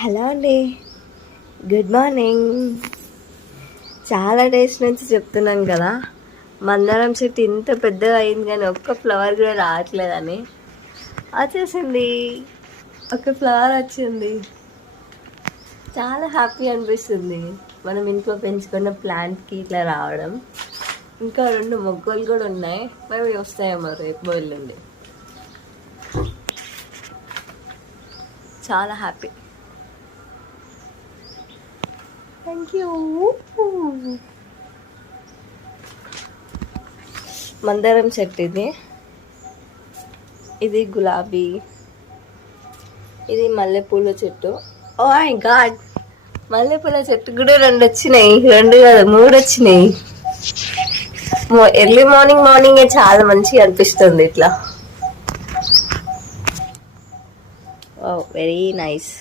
Hello అండి, good morning. చాలా days నుంచి చెప్తున్నాను కదా, మందారం చెట్టు ఇంత పెద్దగా అయింది కానీ ఒక్క ఫ్లవర్ కూడా రావట్లేదని. వచ్చేసింది, ఒక ఫ్లవర్ వచ్చింది. చాలా హ్యాపీ అనిపిస్తుంది మనం ఇంట్లో పెంచుకున్న ప్లాంట్కి ఇట్లా రావడం. ఇంకా 2 మొగ్గలు కూడా ఉన్నాయి, మరి వస్తాయేమో రేపు ఎల్లుండి. చాలా హ్యాపీ. Thank you. మందారం చెట్టు ఇది గులాబీ, ఇది మల్లెపూల చెట్టు. ఓ మై గాడ్, మల్లెపూల చెట్టు కూడా 2 వచ్చినాయి. 2 కాదు, 3 వచ్చినాయి. ఎర్లీ మార్నింగ్ చాలా మంచిగా అనిపిస్తుంది ఇట్లా. ఓ వెరీ నైస్.